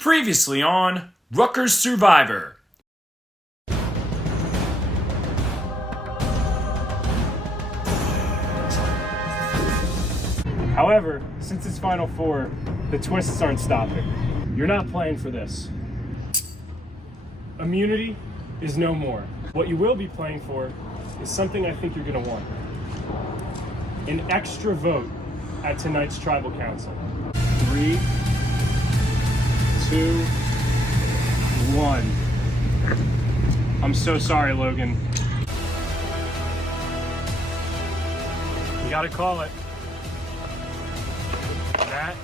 Previously on Rutgers Survivor. However, since it's Final Four, the twists aren't stopping. You're not playing for this. Immunity is no more. What you will be playing for is something I think you're going to want. An extra vote at tonight's Tribal Council. 3, 2, 1. I'm so sorry, Logan. You gotta call it. Matt?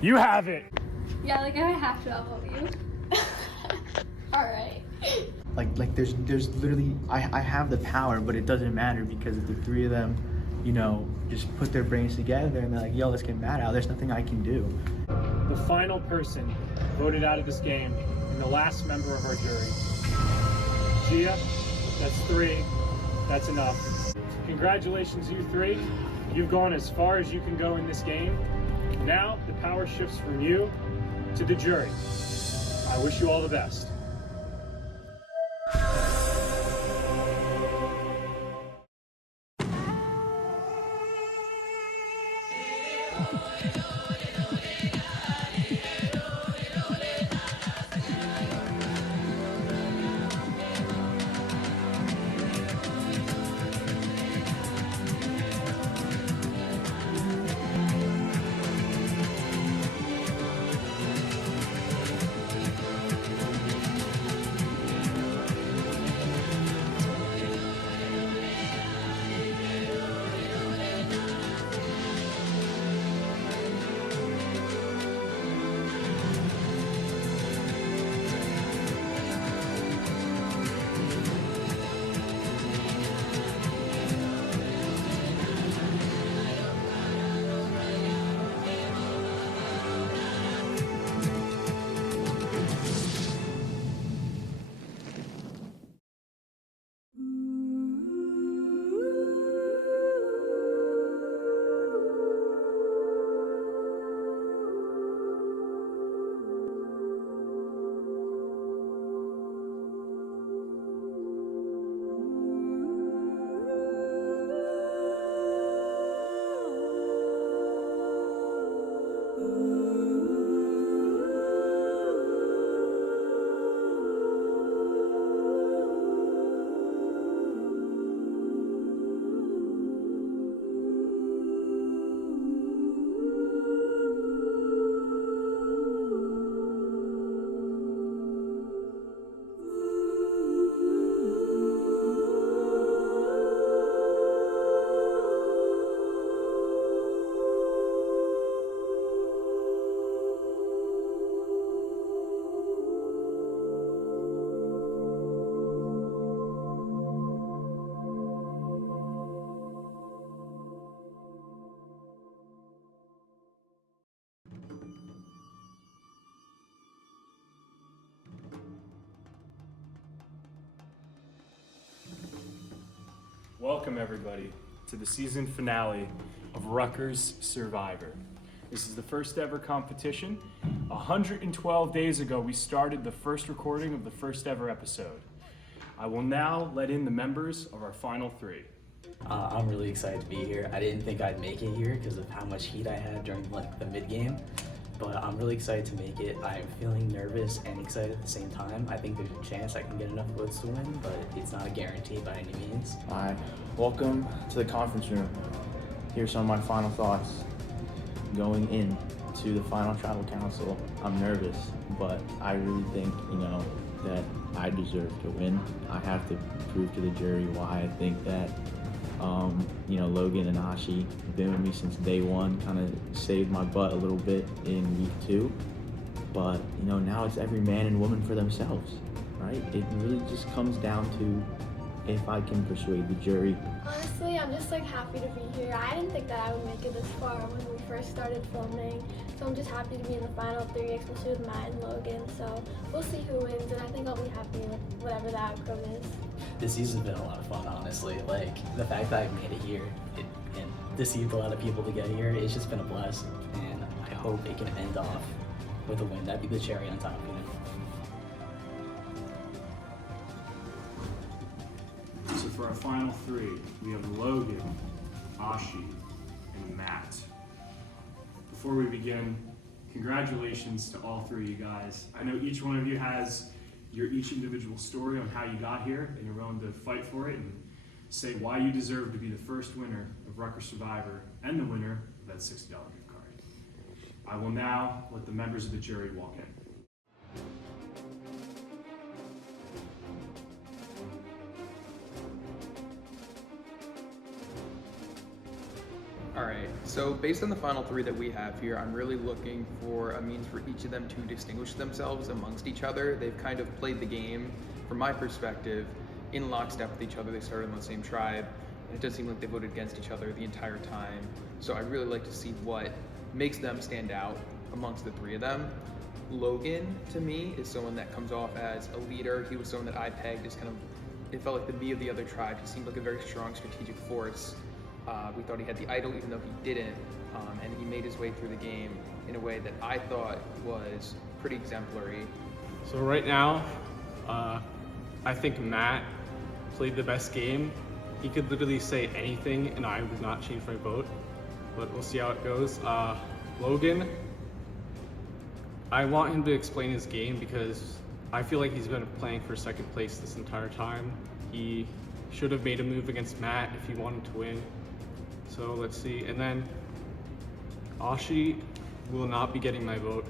You have it! Yeah, like I have to outvote you. Alright. Like there's literally, I have the power, but it doesn't matter because if the three of them, you know, just put their brains together and they're like, yo, let's get Matt out, there's nothing I can do. The final person voted out of this game and the last member of our jury. Gia, that's 3. That's enough. Congratulations, you 3. You've gone as far as you can go in this game. Now the power shifts from you to the jury. I wish you all the best. Welcome everybody to the season finale of Rutgers Survivor. This is the first ever competition. 112 days ago we started the first recording of the first ever episode. I will now let in the members of our final 3. I'm really excited to be here. I didn't think I'd make it here because of how much heat I had during the mid game, but I'm really excited to make it. I'm feeling nervous and excited at the same time. I think there's a chance I can get enough votes to win, but it's not a guarantee by any means. Hi, welcome to the conference room. Here's some of my final thoughts. Going in to the final tribal council, I'm nervous, but I really think, that I deserve to win. I have to prove to the jury why I think that, Logan and Ashi have been with me since day one, kind of saved my butt a little bit in week 2. But, now it's every man and woman for themselves, right? It really just comes down to if I can persuade the jury. Honestly, I'm just happy to be here. I didn't think that I would make it this far when we first started filming. So I'm just happy to be in the final 3, especially with Matt and Logan. So we'll see who wins, and I think I'll be happy with whatever the outcome is. This season's been a lot of fun, honestly. The fact that I made it here and deceived a lot of people to get here, it's just been a blast. And I hope it can end off with a win. That'd be the cherry on top, you know? So for our final three, we have Logan, Ashi, and Matt. Before we begin, congratulations to all three of you guys. I know each one of you has your each individual story on how you got here, and you're willing to fight for it and say why you deserve to be the first winner of Rutgers Survivor and the winner of that $60 gift card. I will now let the members of the jury walk in. Alright, so based on the final three that we have here, I'm really looking for a means for each of them to distinguish themselves amongst each other. They've kind of played the game, from my perspective, in lockstep with each other. They started in the same tribe, and it does seem like they voted against each other the entire time. So I'd really like to see what makes them stand out amongst the three of them. Logan, to me, is someone that comes off as a leader. He was someone that I pegged as kind of, it felt like the me of the other tribe. He seemed like a very strong strategic force. We thought he had the idol, even though he didn't, and he made his way through the game in a way that I thought was pretty exemplary. So right now, I think Matt played the best game. He could literally say anything and I would not change my vote, but we'll see how it goes. Logan, I want him to explain his game because I feel like he's been playing for second place this entire time. He should have made a move against Matt if he wanted to win. So let's see. And then Ashi will not be getting my vote.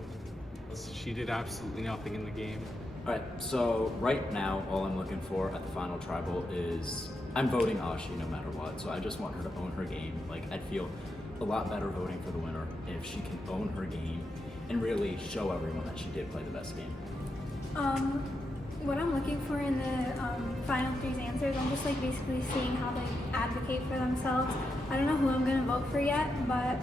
She did absolutely nothing in the game. Alright, so right now all I'm looking for at the final tribal is I'm voting Ashi no matter what, so I just want her to own her game. Like, I'd feel a lot better voting for the winner if she can own her game and really show everyone that she did play the best game. What I'm looking for in the final three's answers, I'm just like basically seeing how they advocate for themselves. I don't know who I'm gonna vote for yet, but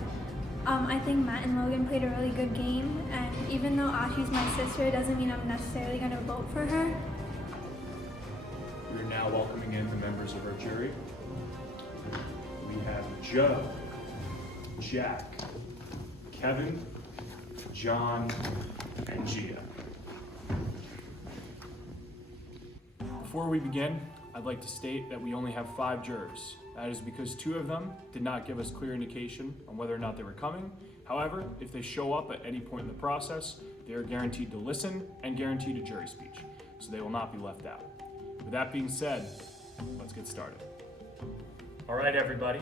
I think Matt and Logan played a really good game, and even though Ashi's my sister, it doesn't mean I'm necessarily gonna vote for her. We are now welcoming in the members of our jury. We have Joe, Jack, Kevin, John, and Gia. Before we begin, I'd like to state that we only have 5 jurors. That is because 2 of them did not give us clear indication on whether or not they were coming. However, if they show up at any point in the process, they are guaranteed to listen and guaranteed a jury speech, so they will not be left out. With that being said, let's get started. All right, everybody,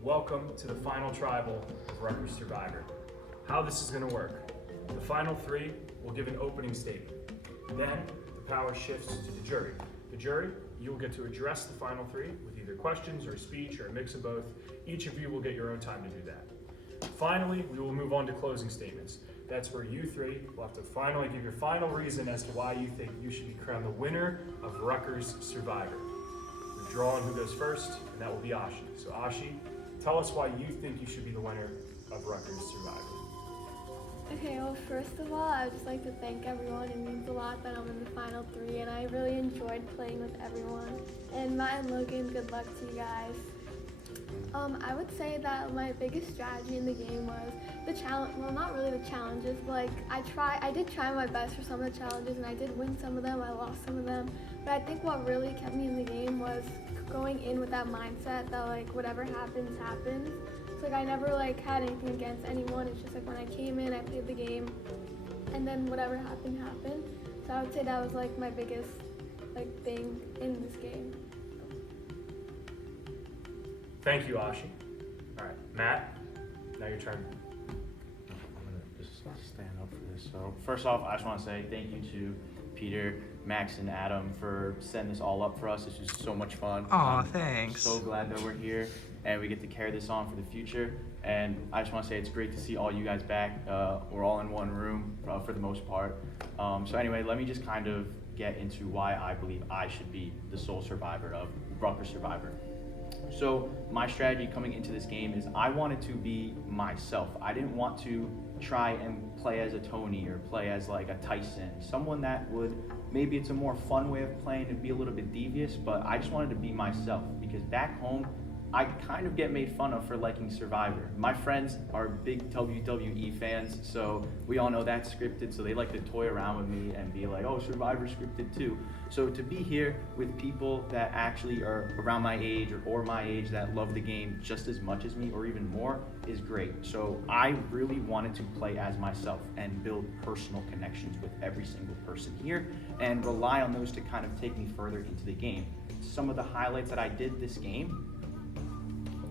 welcome to the final tribal of Rutgers Survivor. How this is gonna work. The final 3 will give an opening statement. Then the power shifts to the jury. The jury, you will get to address the final 3 with either questions or a speech or a mix of both. Each of you will get your own time to do that. Finally, we will move on to closing statements. That's where you 3 will have to finally give your final reason as to why you think you should be crowned the winner of Rutgers Survivor. We're drawing who goes first, and that will be Ashi. So Ashi, tell us why you think you should be the winner of Rutgers Survivor. Okay, well, first of all, I'd just like to thank everyone. It means a lot that I'm in the final 3, and I really enjoyed playing with everyone. And Matt and Logan, good luck to you guys. I would say that my biggest strategy in the game was the challenge. Well, not really the challenges, but like I did try my best for some of the challenges, and I did win some of them. I lost some of them, but I think what really kept me in the game was going in with that mindset that like whatever happens, happens. So like I never like had anything against anyone. It's just like when I came in, I played the game, and then whatever happened, happened. So I would say that was like my biggest like thing in this game. Thank you, Ashi. All right, Matt, now your turn. I'm gonna just stand up for this. So first off, I just want to say thank you to Peter, Max, and Adam for setting this all up for us. This was so much fun. Aw, thanks. So glad that we're here and we get to carry this on for the future. And I just want to say it's great to see all you guys back. We're all in one room for the most part. So anyway, let me just kind of get into why I believe I should be the sole survivor of Rutgers Survivor. So my strategy coming into this game is I wanted to be myself. I didn't want to try and play as a Tony or play as like a Tyson, someone that would, maybe it's a more fun way of playing and be a little bit devious, but I just wanted to be myself because back home, I kind of get made fun of for liking Survivor. My friends are big WWE fans, so we all know that's scripted, so they like to toy around with me and be like, oh, Survivor's scripted too. So to be here with people that actually are around my age or my age that love the game just as much as me or even more is great. So I really wanted to play as myself and build personal connections with every single person here and rely on those to kind of take me further into the game. Some of the highlights that I did this game,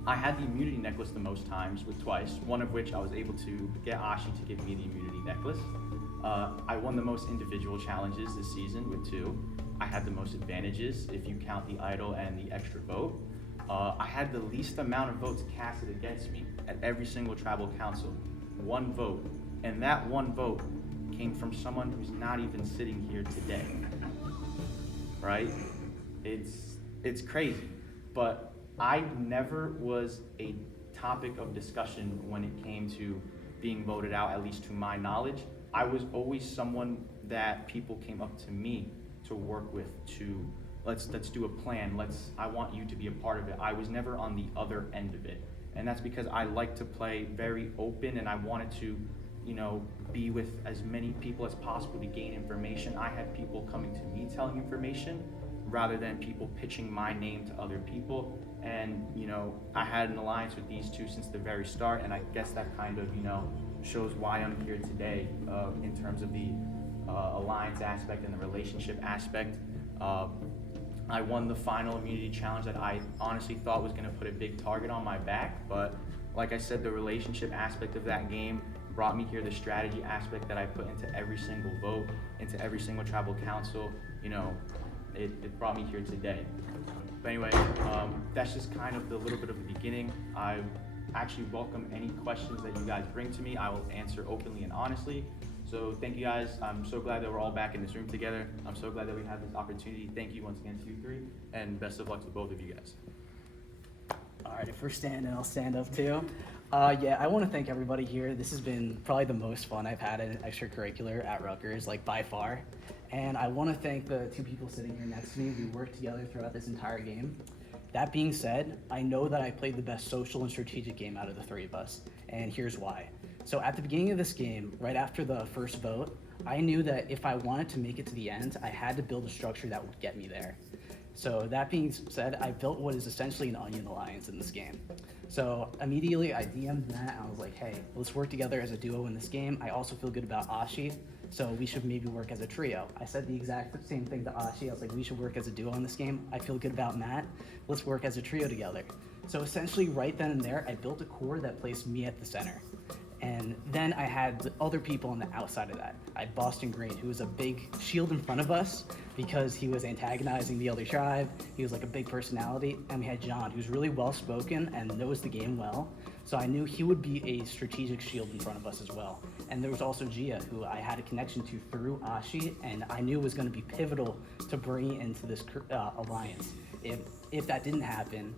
I had the immunity necklace the most times with twice, one of which I was able to get Ashi to give me the immunity necklace. I won the most individual challenges this season with 2. I had the most advantages if you count the idol and the extra vote. I had the least amount of votes casted against me at every single tribal council, 1 vote. And that 1 vote came from someone who's not even sitting here today, right? It's crazy, but I never was a topic of discussion when it came to being voted out, at least to my knowledge. I was always someone that people came up to me to work with, to let's do a plan, I want you to be a part of it. I was never on the other end of it. And that's because I like to play very open and I wanted to, be with as many people as possible to gain information. I had people coming to me telling information rather than people pitching my name to other people. And, I had an alliance with these 2 since the very start, and I guess that kind of, shows why I'm here today in terms of the alliance aspect and the relationship aspect. I won the final immunity challenge that I honestly thought was gonna put a big target on my back, but like I said, the relationship aspect of that game brought me here, the strategy aspect that I put into every single vote, into every single tribal council, it brought me here today. But anyway, that's just kind of the little bit of the beginning. I actually welcome any questions that you guys bring to me. I will answer openly and honestly. So thank you guys. I'm so glad that we're all back in this room together. I'm so glad that we have this opportunity. Thank you once again to you 3, and best of luck to both of you guys. All right, if we're standing, I'll stand up too. Yeah, I want to thank everybody here. This has been probably the most fun I've had in extracurricular at Rutgers, by far. And I want to thank the 2 people sitting here next to me. We worked together throughout this entire game. That being said, I know that I played the best social and strategic game out of the 3 of us, and here's why. So at the beginning of this game, right after the first vote, I knew that if I wanted to make it to the end, I had to build a structure that would get me there. So that being said, I built what is essentially an onion alliance in this game. So immediately I DM'd Matt and I was like, hey, let's work together as a duo in this game. I also feel good about Ashi, so we should maybe work as a trio. I said the exact same thing to Ashi. I was like, we should work as a duo in this game. I feel good about Matt. Let's work as a trio together. So essentially right then and there, I built a core that placed me at the center. And then I had the other people on the outside of that. I had Boston Green, who was a big shield in front of us because he was antagonizing the other tribe. He was like a big personality. And we had John, who's really well-spoken and knows the game well. So I knew he would be a strategic shield in front of us as well. And there was also Gia, who I had a connection to through Ashi, and I knew was going to be pivotal to bringing into this alliance. If that didn't happen,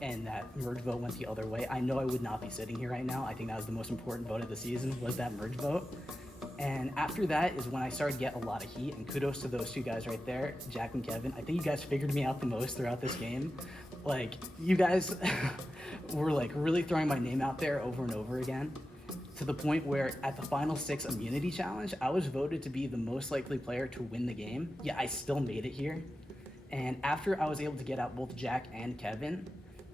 and that merge vote went the other way, I know I would not be sitting here right now. I think that was the most important vote of the season, was that merge vote. And after that is when I started to get a lot of heat, and kudos to those 2 guys right there, Jack and Kevin. I think you guys figured me out the most throughout this game. You guys were really throwing my name out there over and over again, to the point where at the final 6 immunity challenge, I was voted to be the most likely player to win the game. Yeah, I still made it here. And after I was able to get out both Jack and Kevin,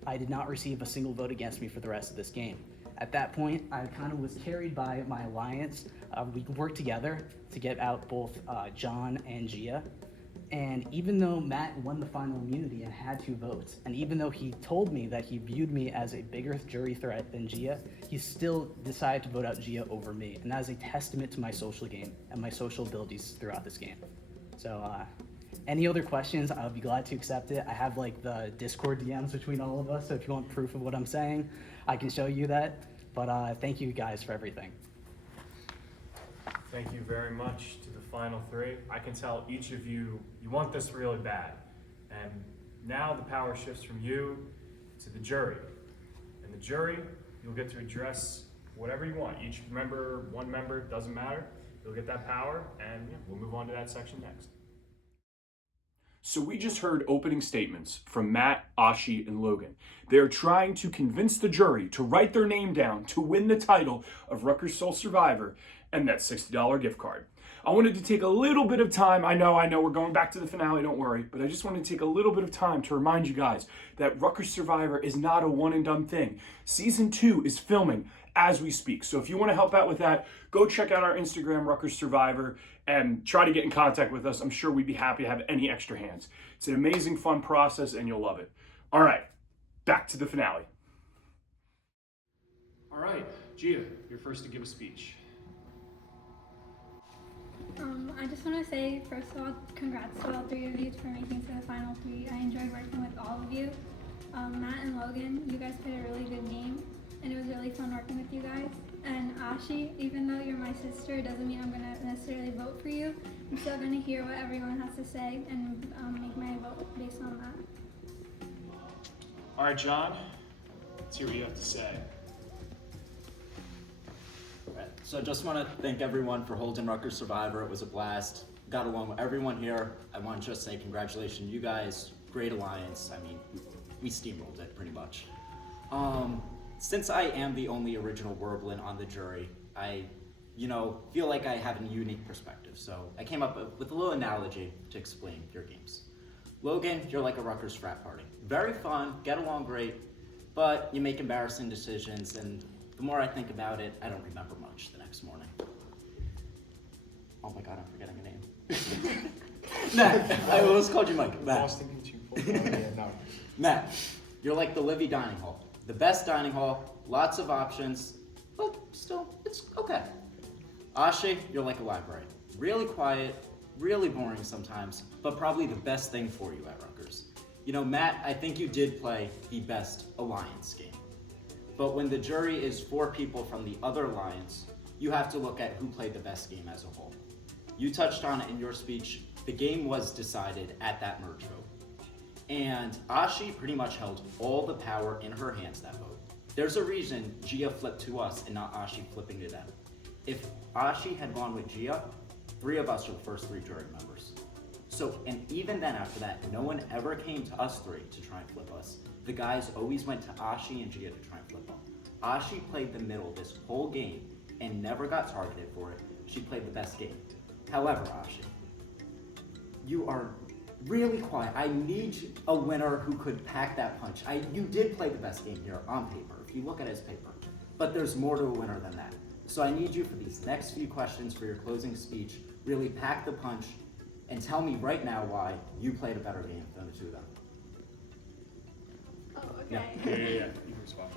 I did not receive a single vote against me for the rest of this game. At that point, I kind of was carried by my alliance. We worked together to get out both John and Gia. And even though Matt won the final immunity and had 2 votes, and even though he told me that he viewed me as a bigger jury threat than Gia, he still decided to vote out Gia over me. And that is a testament to my social game and my social abilities throughout this game. So, any other questions, I would be glad to accept it. I have the Discord DMs between all of us, so if you want proof of what I'm saying, I can show you that. But thank you guys for everything. Thank you very much to the final 3. I can tell each of you want this really bad. And now the power shifts from you to the jury. And the jury, you'll get to address whatever you want. Each member, 1 member, doesn't matter. You'll get that power, and we'll move on to that section next. So we just heard opening statements from Matt, Ashi, and Logan. They're trying to convince the jury to write their name down to win the title of Rutgers Survivor and that $60 gift card. I wanted to take a little bit of time. I know, we're going back to the finale, don't worry. But I just wanted to take a little bit of time to remind you guys that Rutgers Survivor is not a one and done thing. Season 2 is filming as we speak. So if you want to help out with that, go check out our Instagram, Rutgers Survivor, and try to get in contact with us. I'm sure we'd be happy to have any extra hands. It's an amazing, fun process, and you'll love it. All right, back to the finale. All right, Gia, you're first to give a speech. I just want to say, first of all, congrats to all 3 of you for making it to the final 3. I enjoyed working with all of you. Matt and Logan, you guys played a really good game, and it was really fun working with you guys. And Ashi, even though you're my sister, it doesn't mean I'm going to necessarily vote for you. I'm still going to hear what everyone has to say and make my vote based on that. All right, John, let's hear what you have to say. Right. So I just want to thank everyone for holding Rutgers Survivor. It was a blast. Got along with everyone here. I want to just say congratulations, you guys. Great alliance. I mean, we steamrolled it pretty much. Since I am the only original Werblin on the jury, I, feel like I have a unique perspective. So I came up with a little analogy to explain your games. Logan, you're like a Rutgers frat party. Very fun, get along great, but you make embarrassing decisions, and the more I think about it, I don't remember much the next morning. Oh my god, I'm forgetting a name. Matt, I almost called you Mike. Matt. Matt, you're like the Livy Dining Hall. The best dining hall, lots of options, but still, it's okay. Ashi, you're like a library. Really quiet, really boring sometimes, but probably the best thing for you at Rutgers. Matt, I think you did play the best alliance game. But when the jury is 4 people from the other alliance, you have to look at who played the best game as a whole. You touched on it in your speech. The game was decided at that merge vote. And Ashi pretty much held all the power in her hands that vote. There's a reason Gia flipped to us and not Ashi flipping to them. If Ashi had gone with Gia, 3 of us are the first 3 jury members. So, and even then after that, no one ever came to us 3 to try and flip us. The guys always went to Ashi and Gia to try and flip them. Ashi played the middle this whole game and never got targeted for it. She played the best game. However, Ashi, you are really quiet. I need a winner who could pack that punch. You did play the best game here on paper, if you look at his paper. But there's more to a winner than that. So I need you for these next few questions for your closing speech, really pack the punch and tell me right now why you played a better game than the 2 of them. Oh, okay. Yeah. You can respond.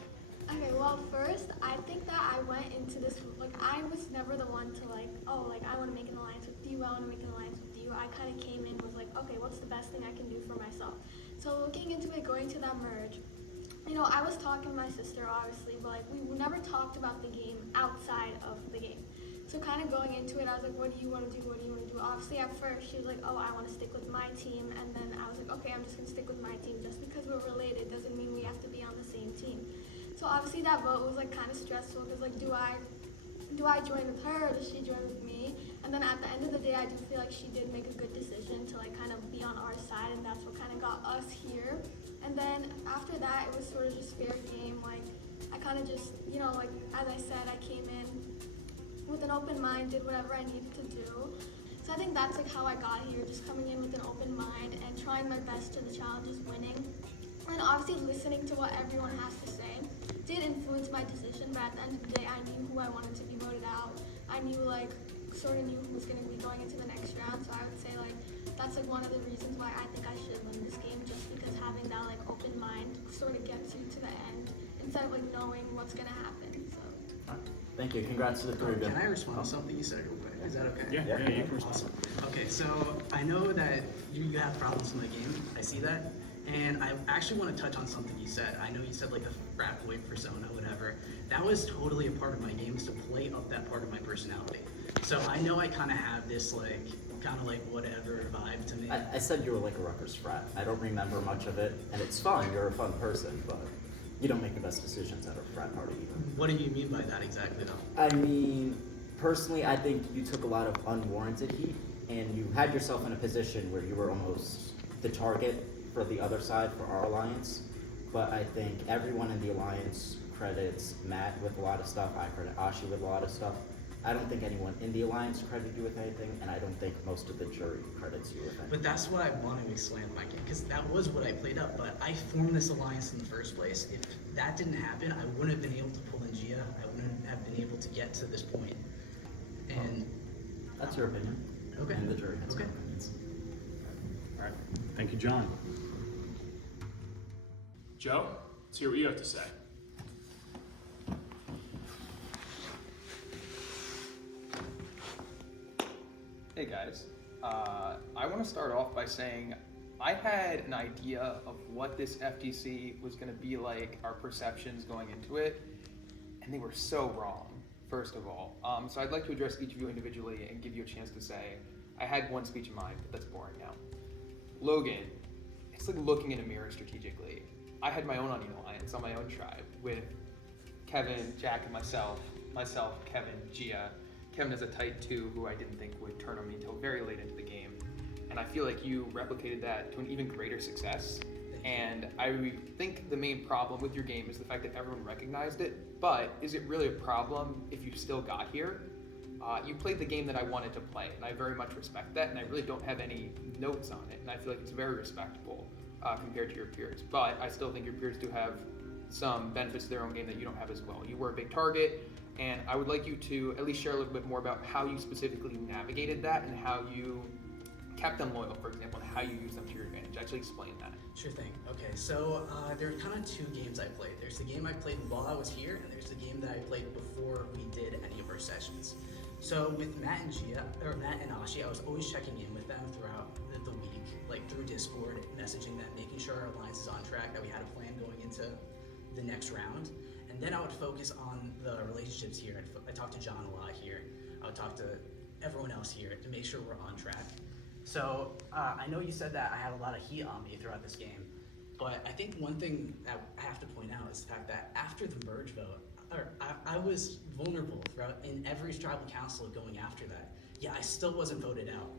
Okay, well, first, I think that I went into this, I was never the one to I want to make an alliance with you, I want to make an alliance with you. I kind of came in with okay, what's the best thing I can do for myself? So looking into it, going to that merge, I was talking to my sister, obviously, but we never talked about the game outside of the game. So kind of going into it, I was like, what do you want to do? What do you want to do? Obviously, at first, she was like, oh, I want to stick with my team. And then I was like, okay, I'm just going to stick with my team. Just because we're related doesn't mean we have to be on the same team. So obviously that vote was kind of stressful because do I join with her or does she join with me? And then at the end of the day, I do feel like she did make a good decision to kind of be on our side, and that's what kind of got us here. And then after that, it was sort of just fair game. I kind of just, as I said, I came in with an open mind, did whatever I needed to do. So I think that's how I got here, just coming in with an open mind and trying my best to the challenges, winning. And obviously listening to what everyone has to say did influence my decision, but at the end of the day, I knew who I wanted to be voted out. I knew, sort of knew who was going to be going into the next round, so I would say, that's, one of the reasons why I think I should win this game, just because having that, open mind sort of gets you to the end, instead of, knowing what's going to happen, so. Thank you. Congrats to the 3 of you. Can I respond to something you said real quick? Is that okay? Yeah, you can respond. Awesome. Okay, so I know that you have problems in the game. I see that. And I actually want to touch on something you said. I know you said the frat boy persona, whatever. That was totally a part of my game, is to play up that part of my personality. So I know I kind of have this whatever vibe to me. I said you were like a Rutgers frat. I don't remember much of it, and it's fun. You're a fun person, but you don't make the best decisions at a frat party either. What do you mean by that exactly, though? I mean, personally, I think you took a lot of unwarranted heat, and you had yourself in a position where you were almost the target for the other side for our alliance, but I think everyone in the alliance credits Matt with a lot of stuff. I credit Ashi with a lot of stuff. I don't think anyone in the alliance credited you with anything, and I don't think most of the jury credits you with anything. But that's why I want to explain my game, because that was what I played up, but I formed this alliance in the first place. If that didn't happen, I wouldn't have been able to pull in Gia. I wouldn't have been able to get to this point. And that's your opinion. Okay. And the jury has Okay. their opinions. All right. Thank you, John. Joe, let's hear what you have to say. Hey guys, I want to start off by saying I had an idea of what this FTC was going to be like, our perceptions going into it, and they were so wrong, first of all. So I'd like to address each of you individually and give you a chance to say, I had one speech in mind, but that's boring now. Logan, it's like looking in a mirror strategically. I had my own onion alliance on my own tribe with Kevin, Jack, and myself, Kevin, Gia. Kevin is a tight 2 who I didn't think would turn on me until very late into the game. And I feel like you replicated that to an even greater success. And I think the main problem with your game is the fact that everyone recognized it, but is it really a problem if you still got here? You played the game that I wanted to play, and I very much respect that, and I really don't have any notes on it, and I feel like it's very respectable compared to your peers. But I still think your peers do have some benefits to their own game that you don't have as well. You were a big target, and I would like you to at least share a little bit more about how you specifically navigated that and how you kept them loyal, for example, and how you use them to your advantage. Actually explain that. Sure thing. Okay, so there are kind of 2 games I played. There's the game I played while I was here, and there's the game that I played before we did any of our sessions. So with Matt and Ashi, I was always checking in with them throughout the week, like through Discord, messaging them, making sure our alliance is on track, that we had a plan going into the next round. And then I would focus on the relationships here. I talked to John a lot here. I would talk to everyone else here to make sure we're on track. So I know you said that I had a lot of heat on me throughout this game, but I think one thing that I have to point out is the fact that after the merge vote, I was vulnerable throughout in every tribal council going after that. Yeah, I still wasn't voted out.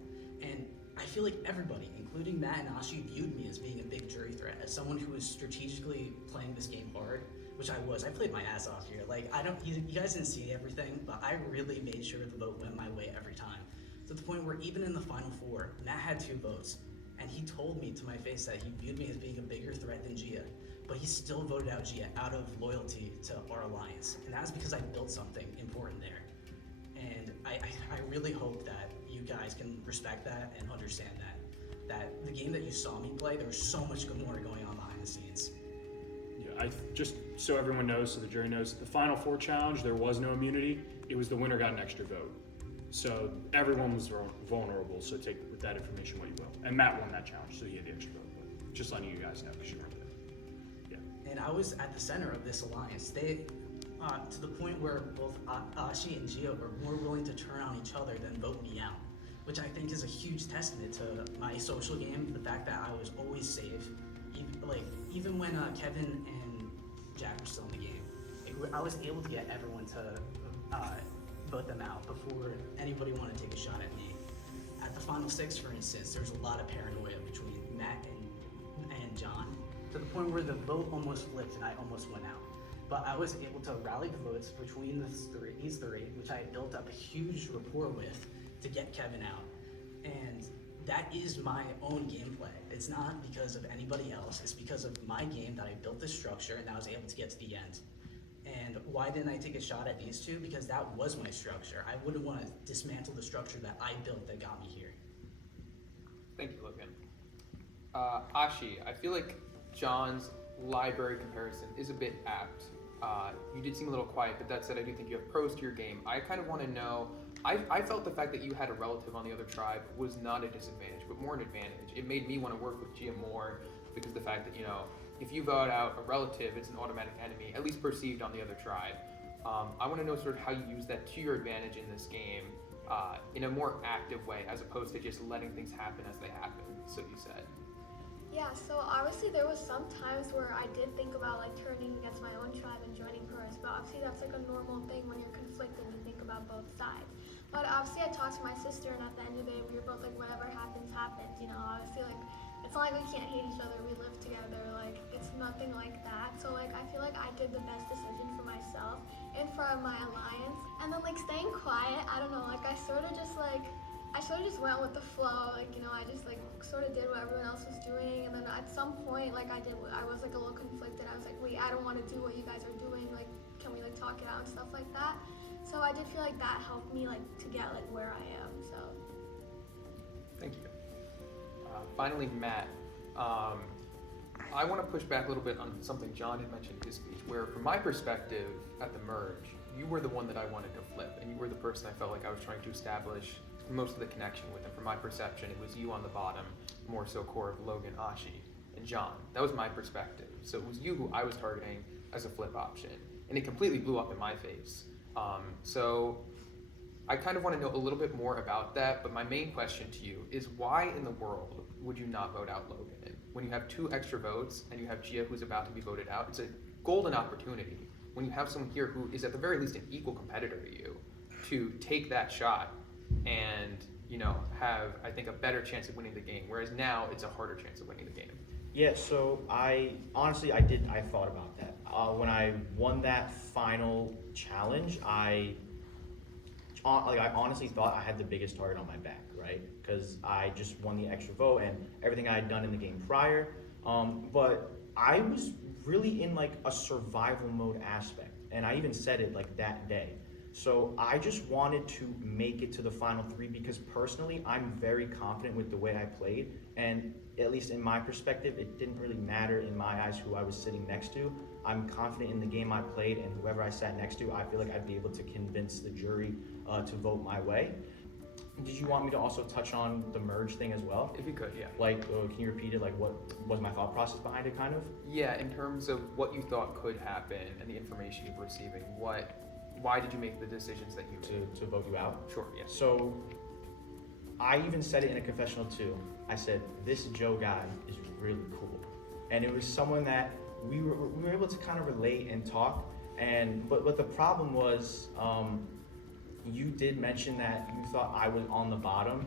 And I feel like everybody, including Matt and Ashi, viewed me as being a big jury threat, as someone who was strategically playing this game hard, which I was. I played my ass off here. Like, you guys didn't see everything, but I really made sure the vote went my way every time. To the point where even in the final 4, Matt had 2 votes, and he told me to my face that he viewed me as being a bigger threat than Gia, but he still voted out Gia out of loyalty to our alliance, and that was because I built something important there. And I really hope that you guys can respect that and understand that the game that you saw me play, there was so much more going on behind the scenes. Yeah, just so everyone knows, so the jury knows, the Final 4 challenge, there was no immunity. It was the winner got an extra vote. So everyone was vulnerable, so take with that information what you will. And Matt won that challenge, so he had the extra vote. But just letting you guys know, because you weren't there. Yeah. And I was at the center of this alliance. They, to the point where both Ashi and Gia were more willing to turn on each other than vote me out, which I think is a huge testament to my social game, the fact that I was always safe. Even when Kevin and Jack were still in the game, I was able to get everyone to vote them out before anybody wanted to take a shot at me. At the final 6, for instance, there was a lot of paranoia between Matt and John, to the point where the vote almost flipped and I almost went out. But I was able to rally the votes between these three, which I had built up a huge rapport with, to get Kevin out. And that is my own gameplay. It's not because of anybody else. It's because of my game that I built this structure and I was able to get to the end. And why didn't I take a shot at these 2? Because that was my structure. I wouldn't want to dismantle the structure that I built that got me here. Thank you, Logan. Ashi, I feel like John's library comparison is a bit apt. You did seem a little quiet, but that said, I do think you have pros to your game. I kind of want to know, I felt the fact that you had a relative on the other tribe was not a disadvantage, but more an advantage. It made me want to work with Gia more, because the fact that, if you vote out a relative, it's an automatic enemy, at least perceived on the other tribe. I want to know sort of how you use that to your advantage in this game, in a more active way, as opposed to just letting things happen as they happen, so you said. Yeah, so obviously there was some times where I did think about turning against my own tribe and joining hers, but obviously that's a normal thing when you're conflicted and you think about both sides. But obviously I talked to my sister, and at the end of the day we were both whatever happens, happens. Obviously it's not like we can't hate each other, we live together, like it's nothing like that. So like I feel like I did the best decision for myself and for my alliance. And then like staying quiet, I don't know, like I sort of just went with the flow, like, you know, I just like sort of did what everyone else was doing. And then at some point, like I was like a little conflicted. I was like, wait, I don't want to do what you guys are doing, like can we like talk it out and stuff like that. So I did feel like that helped me like to get like where I am, so. Thank you. Finally, Matt. I want to push back a little bit on something John had mentioned in his speech, where from my perspective at the merge, you were the one that I wanted to flip, and you were the person I felt like I was trying to establish most of the connection with. And from my perception, it was you on the bottom, more so core of Logan, Ashi, and John. That was my perspective. So it was you who I was targeting as a flip option, and it completely blew up in my face. So I kind of want to know a little bit more about that, but my main question to you is why in the world would you not vote out Logan? When you have 2 extra votes and you have Gia who's about to be voted out, it's a golden opportunity when you have someone here who is at the very least an equal competitor to you to take that shot and, you know, have, I think, a better chance of winning the game, whereas now it's a harder chance of winning the game. Yeah, so I thought about that. When I won that final challenge, I honestly thought I had the biggest target on my back, right? Because I just won the extra vote and everything I had done in the game prior. But I was really in like a survival mode aspect, and I even said it like that day. So I just wanted to make it to the final 3 because personally, I'm very confident with the way I played, and at least in my perspective, it didn't really matter in my eyes who I was sitting next to. I'm confident in the game I played, and whoever I sat next to, I feel like I'd be able to convince the jury to vote my way. Did you want me to also touch on the merge thing as well? If you could, yeah. Like, can you repeat it? Like, what was my thought process behind it, kind of? Yeah, in terms of what you thought could happen and the information you were receiving, why did you make the decisions that you made? To vote you out? Sure, yeah. So, I even said it in a confessional too. I said, this Joe guy is really cool. And it was someone that we were able to kind of relate and talk. But the problem was, you did mention that you thought I was on the bottom,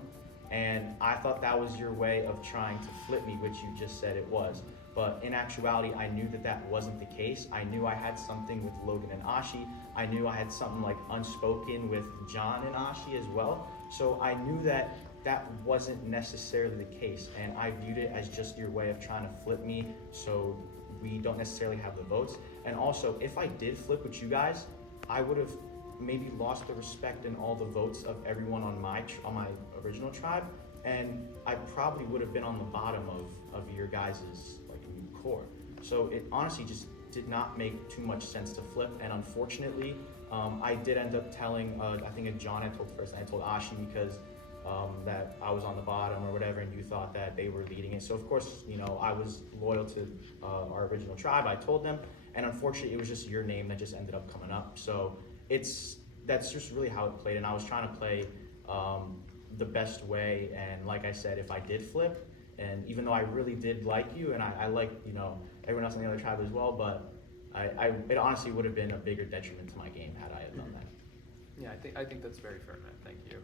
and I thought that was your way of trying to flip me, which you just said it was. But in actuality, I knew that wasn't the case. I knew I had something with Logan and Ashi. I knew I had something like unspoken with John and Ashi as well. So I knew that wasn't necessarily the case, and I viewed it as just your way of trying to flip me so we don't necessarily have the votes. And also, if I did flip with you guys, I would have maybe lost the respect and all the votes of everyone on my original tribe, and I probably would have been on the bottom of your guys' like new core. So it honestly just did not make too much sense to flip, and unfortunately, I did end up telling, I think John I told first, and I told Ashi because that I was on the bottom or whatever, and you thought that they were leading it. So of course, you know, I was loyal to our original tribe. I told them, and unfortunately, it was just your name that just ended up coming up. So that's just really how it played, and I was trying to play the best way. And like I said, if I did flip, and even though I really did like you, and I like, you know, everyone else in the other tribe as well, but it honestly would have been a bigger detriment to my game had I done that. Yeah, I think that's very fair, Matt. Thank you.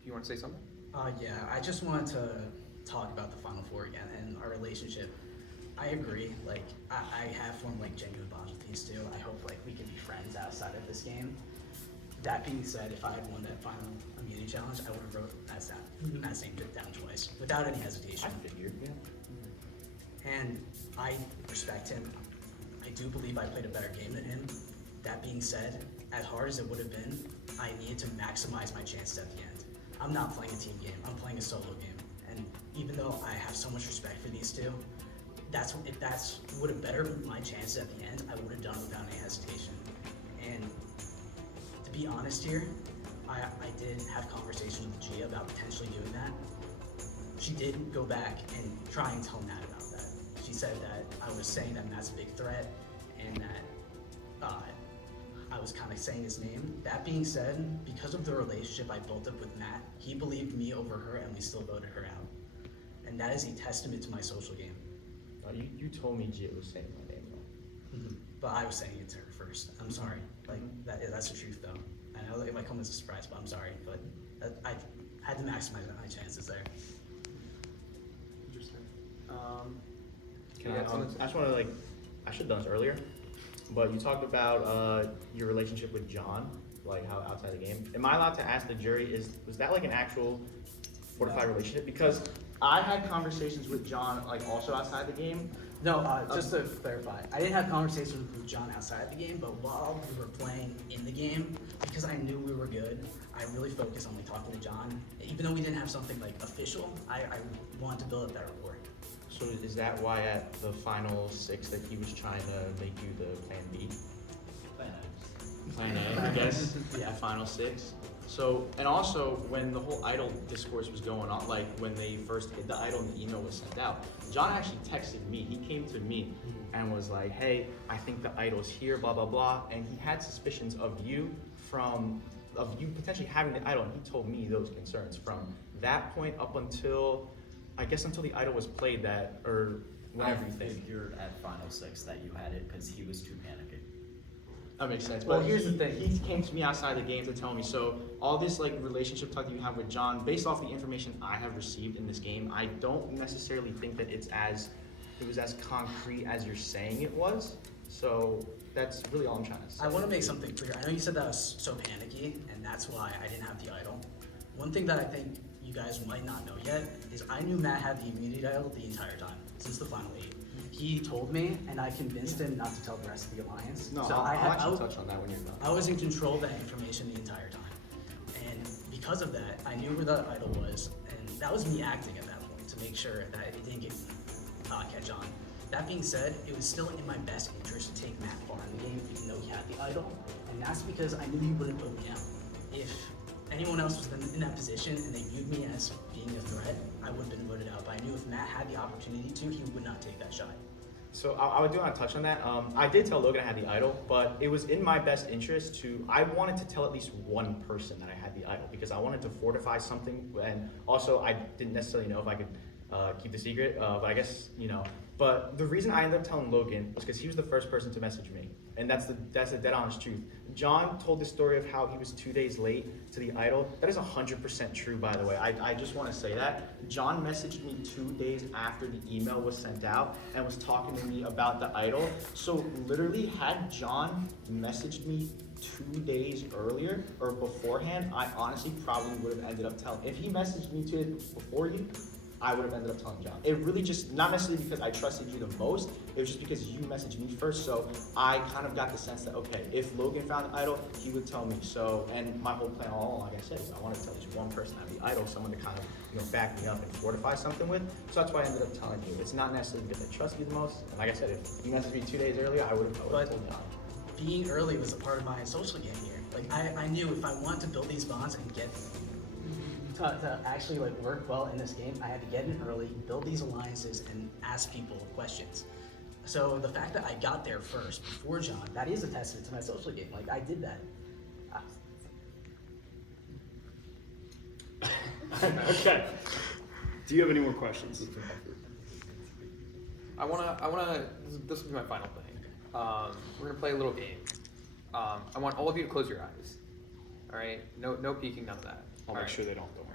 Do you want to say something? Yeah, I just wanted to talk about the Final Four again and our relationship. I agree, like, I have formed, like, genuine bonds with these two. I hope, like, we can be friends outside of this game. That being said, if I had won that final immunity challenge, I would have wrote that same down twice, without any hesitation. I figured, yeah. And I respect him. I do believe I played a better game than him. That being said, as hard as it would have been, I needed to maximize my chances at the end. I'm not playing a team game, I'm playing a solo game. And even though I have so much respect for these two, if that's would have bettered my chances at the end, I would have done it without any hesitation. And to be honest here, I did have conversations with Gia about potentially doing that. She did go back and try and tell Matt about that. She said that I was saying that Matt's a big threat and that I was kind of saying his name. That being said, because of the relationship I built up with Matt, he believed me over her and we still voted her out. And that is a testament to my social game. You told me Gia was saying my name though. But I was saying it to her first. I'm sorry. Like, that's the truth though. I know it might come as a surprise, but I'm sorry. But I had to maximize my chances there. Can Yeah, I just want to I should have done this earlier, but you talked about your relationship with John, like how outside the game. Am I allowed to ask the jury, was that like an actual fortified relationship? Because I had conversations with John like also outside the game. No, just to clarify, I didn't have conversations with John outside the game, but while we were playing in the game, because I knew we were good, I really focused on like talking to John. Even though we didn't have something like official, I wanted to build up that rapport. So is that why at the final 6 that he was trying to make you the plan B? Plan A, I guess. Yeah, final 6. So, and also when the whole idol discourse was going on, like when they first hid the idol and the email was sent out, John actually texted me. He came to me and was like, hey, I think the idol's here, blah, blah, blah. And he had suspicions of you potentially having the idol. And he told me those concerns from that point up until, I guess until the idol was played whenever you think. I figured at Final 6 that you had it because he was too panicky. That makes sense. Well, But here's the thing. He came to me outside the game to tell me, so all this like relationship talk that you have with John, based off the information I have received in this game, I don't necessarily think that it was as concrete as you're saying it was. So that's really all I'm trying to say. I want to make something clear. I know you said that I was so panicky, and that's why I didn't have the idol. One thing that I think you guys might not know yet is I knew Matt had the immunity idol the entire time, since the final 8. He told me, and I convinced him not to tell the rest of the alliance. No, So I'll I actually touch on that when you're done. I was in control of that information the entire time. And because of that, I knew where the idol was, and that was me acting at that point to make sure that it didn't catch on. That being said, it was still in my best interest to take Matt far in the game, even though he had the idol, and that's because I knew he wouldn't vote me out. If anyone else was in that position and they viewed me as being a threat, I would have been voted out. But I knew if Matt had the opportunity to, he would not take that shot. So I do want to touch on that. I did tell Logan I had the idol, but it was in my best interest I wanted to tell at least one person that I had the idol because I wanted to fortify something, and also I didn't necessarily know if I could keep the secret, but I guess, But the reason I ended up telling Logan was because he was the first person to message me, and that's the dead honest truth. John told the story of how he was 2 days late to the idol. That is 100% true, by the way. I just want to say that. John messaged me 2 days after the email was sent out and was talking to me about the idol. So literally, had John messaged me 2 days earlier or beforehand, I honestly probably would have ended up telling. If he messaged me 2 days before you, I would have ended up telling John. It really just, not necessarily because I trusted you the most, it was just because you messaged me first, so I kind of got the sense that, okay, if Logan found the idol, he would tell me. So, and my whole plan all along, like I said, is I wanted to tell just one person have the idol, someone to kind of, back me up and fortify something with, so that's why I ended up telling you. It's not necessarily because I trust you the most, and like I said, if you messaged me 2 days earlier, I would have told John. Being early was a part of my social game here. Like, I knew if I wanted to build these bonds and get to actually work well in this game, I had to get in early, build these alliances, and ask people questions. So the fact that I got there first before John, that is a testament to my social game. Like, I did that. Okay. Do you have any more questions? I wanna. This will be my final thing. We're gonna play a little game. I want all of you to close your eyes. All right. No peeking, none of that. I'll make sure they don't worry.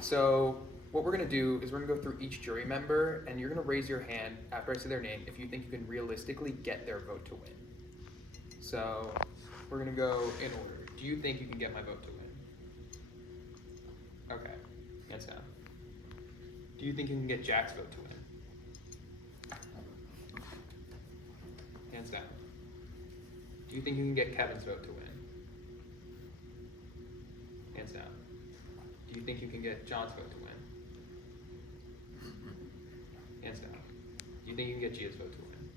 So what we're gonna do is we're gonna go through each jury member, and you're gonna raise your hand after I say their name if you think you can realistically get their vote to win. So we're gonna go in order. Do you think you can get my vote to win? Okay, hands down. Do you think you can get Jack's vote to win? Hands down. Do you think you can get Kevin's vote to win? Hands down. Do you think you can get John's vote to win? Hands down. Do you think you can get Gia's vote to win?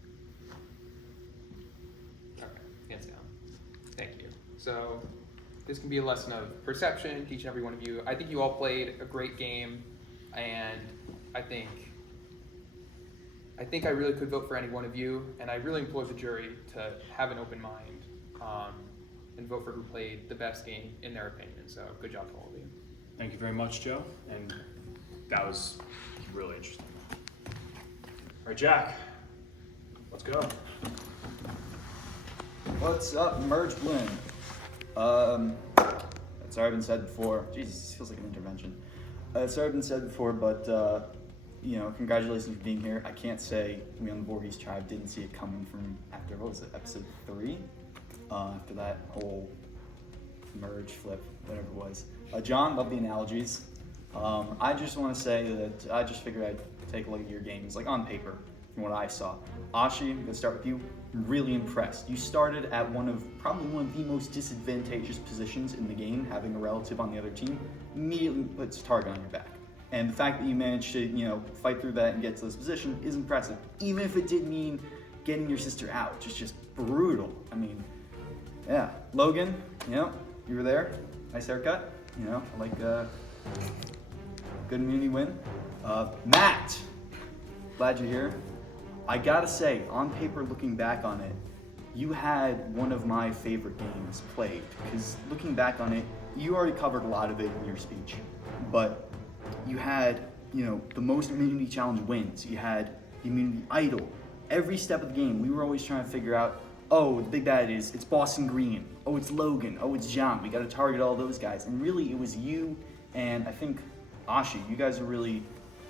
Okay, hands down. Thank you. So this can be a lesson of perception to each and every one of you. I think you all played a great game, and I think I really could vote for any one of you, and I really implore the jury to have an open mind and vote for who played the best game in their opinion. So good job to all of you. Thank you very much, Joe. And that was really interesting. All right, Jack, let's go. What's up, Merge Blend? It's already been said before. Jesus, this feels like an intervention. It's already been said before, but congratulations for being here. I can't say we on the Voorhees tribe didn't see it coming from after, what was it, episode 3? After that whole merge, flip, whatever it was. John, love the analogies. I just want to say that I just figured I'd take a look at your games, like on paper, from what I saw. Ashi, I'm going to start with you. I'm really impressed. You started at probably one of the most disadvantageous positions in the game, having a relative on the other team, immediately puts a target on your back. And the fact that you managed to, fight through that and get to this position is impressive, even if it did mean getting your sister out, which is just brutal. I mean, yeah. Logan, you were there. Nice haircut. I like good immunity win. Matt, glad you're here. I gotta say, on paper, looking back on it, you had one of my favorite games played. Because looking back on it, you already covered a lot of it in your speech. But you had, the most immunity challenge wins. You had the immunity idol. Every step of the game, we were always trying to figure out, oh, the big bad it's Boston Green. Oh, it's Logan. Oh, it's John. We got to target all those guys. And really, it was you and I think Ashi. You guys are really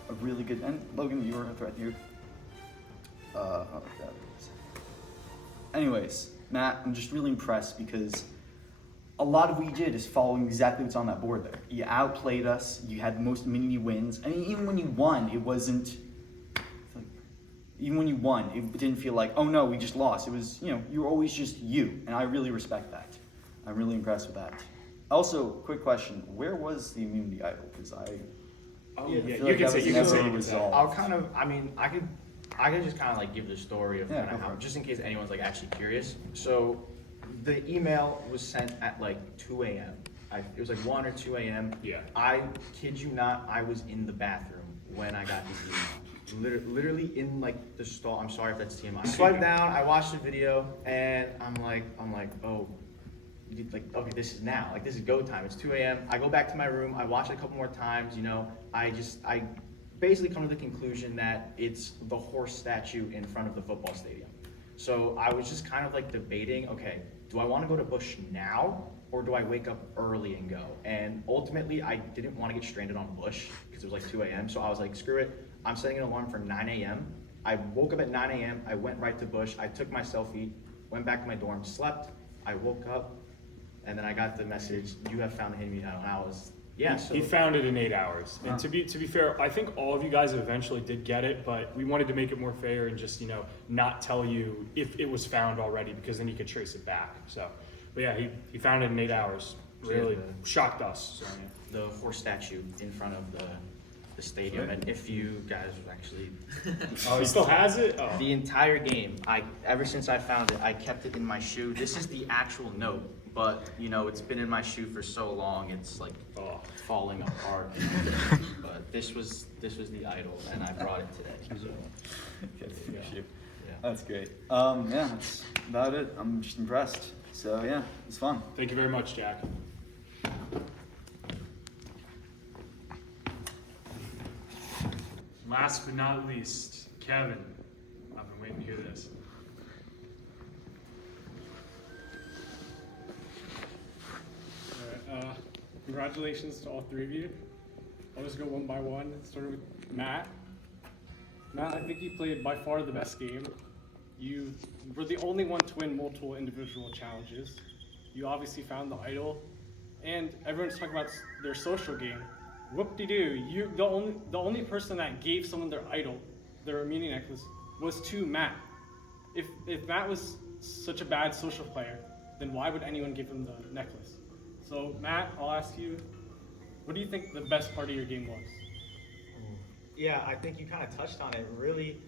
good. And Logan, you were a threat here. Anyways, Matt, I'm just really impressed because a lot of what you did is following exactly what's on that board there. You outplayed us. You had the most immunity wins. I mean, even when you won, it wasn't. Even when you won, it didn't feel like, oh no, we just lost. It was, you were always just you, and I really respect that. I'm really impressed with that. Also, quick question: where was the immunity idol? Because you can say. I'll kind of. I could just kind of like give the story of kind of how, just in case anyone's like actually curious. So, the email was sent at like 2 a.m. It was like 1 or 2 a.m. Yeah. I kid you not, I was in the bathroom when I got this email. Literally in like the stall. I'm sorry if that's TMI. I swiped down, I watched the video, and I'm like, oh, okay, this is now. Like, this is go time. It's 2 a.m. I go back to my room. I watch it a couple more times. I basically come to the conclusion that it's the horse statue in front of the football stadium. So I was just kind of like debating, okay, do I want to go to Bush now, or do I wake up early and go? And ultimately, I didn't want to get stranded on Bush because it was like 2 a.m. So I was like, screw it. I'm setting an alarm for 9 a.m. I woke up at 9 a.m. I went right to Bush. I took my selfie, went back to my dorm, slept. I woke up, and then I got the message, you have found the hidden meat idol. And I was, yeah. So he found it in 8 hours. And to be fair, I think all of you guys eventually did get it, but we wanted to make it more fair and just, not tell you if it was found already, because then you could trace it back. So, but yeah, he found it in 8 hours. Really shocked us. So, yeah. The horse statue in front of the stadium, and if you guys actually oh, he still has it? Oh. The entire game, ever since I found it, I kept it in my shoe. This is the actual note, but it's been in my shoe for so long, it's like falling apart. But this was the idol, and I brought it today. So. Yeah. That's great. Yeah, that's about it. I'm just impressed. So yeah, it's fun. Thank you very much, Jack. Last but not least, Kevin. I've been waiting to hear this. All right, congratulations to all three of you. I'll just go one by one, starting with Matt. Matt, I think you played by far the best game. You were the only one to win multiple individual challenges. You obviously found the idol, and everyone's talking about their social game. Whoop-de-doo, you the only person that gave someone their idol, their immunity necklace, was to Matt. If Matt was such a bad social player, then why would anyone give him the necklace? So Matt, I'll ask you, what do you think the best part of your game was? Yeah, I think you kind of touched on it. Really,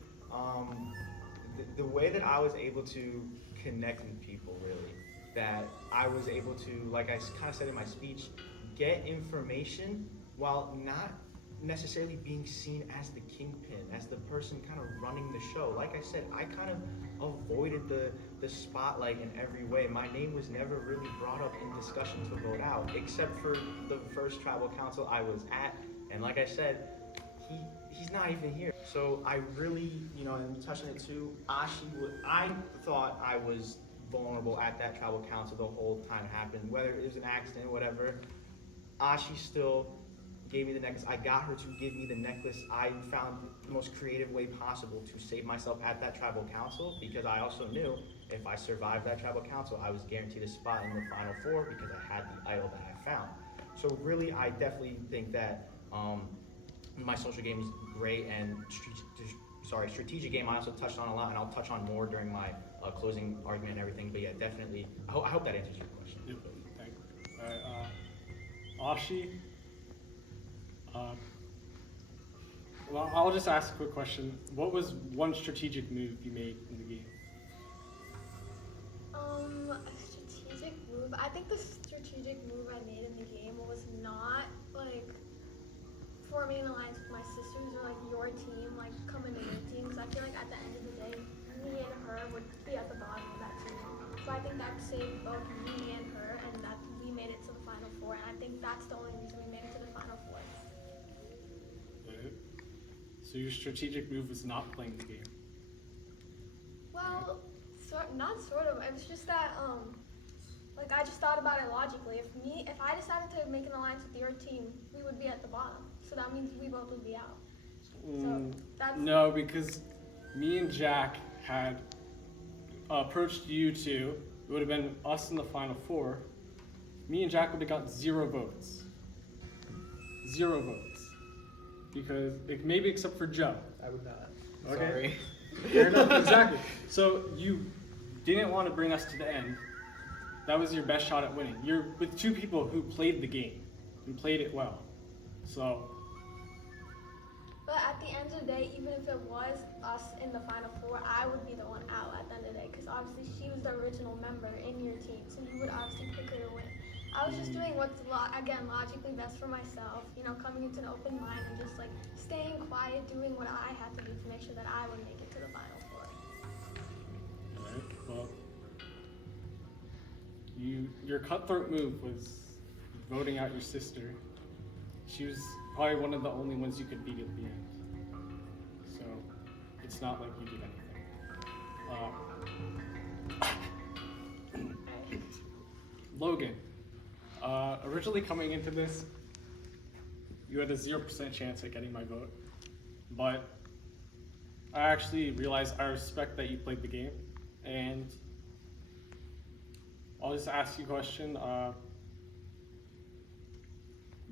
the way that I was able to connect with people, really, that I was able to, like I kind of said in my speech, get information while not necessarily being seen as the kingpin, as the person kind of running the show. Like I said, I kind of avoided the spotlight in every way. My name was never really brought up in discussion to vote out, except for the first tribal council I was at. And like I said, he's not even here. So I really, and touching it too, I thought I was vulnerable at that tribal council the whole time it happened, whether it was an accident or whatever. Ashi still gave me the necklace. I got her to give me the necklace. I found the most creative way possible to save myself at that tribal council, because I also knew if I survived that tribal council, I was guaranteed a spot in the final four because I had the idol that I found. So really, I definitely think that my social game is great, and strategic game I also touched on a lot, and I'll touch on more during my closing argument and everything. But yeah, definitely, I hope that answers your question. Yep. Thank you. All right, Ashi. Well, I'll just ask a quick question. What was one strategic move you made in the game? A strategic move. I think the strategic move I made in the game was not like forming an alliance with my sisters or like your team, like coming to your team. Because I feel like at the end of the day, me and her would be at the bottom of that team. So I think that saved both me and her, and that we made it to the final four. And I think that's the only reason we made it to the final four. So your strategic move was not playing the game. Well, not sort of. It was just that, like I just thought about it logically. If I decided to make an alliance with your team, we would be at the bottom. So that means we both would be out. So that's No, because me and Jack had approached you two. It would have been us in the final four. Me and Jack would have got 0 votes. 0 votes. Because maybe except for Joe. I would not. Okay. Sorry. Fair enough, exactly. So you didn't want to bring us to the end. That was your best shot at winning. You're with 2 people who played the game and played it well. So. But at the end of the day, even if it was us in the final four, I would be the one out at the end of the day, because obviously she was the original member in your team, so you would obviously pick her to win. I was just doing what's, again, logically best for myself, you know, coming into an open mind and just like staying quiet, doing what I had to do to make sure that I would make it to the final four. Alright, well, your cutthroat move was voting out your sister. She was probably one of the only ones you could beat at the end. So it's not like you did anything. Logan. Originally coming into this, you had a 0% chance at getting my vote, but I actually realized I respect that you played the game, and I'll just ask you a question.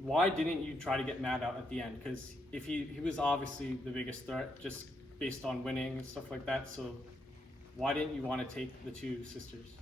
Why didn't you try to get Matt out at the end? Because if he was obviously the biggest threat, just based on winning and stuff like that, so why didn't you want to take the 2 sisters?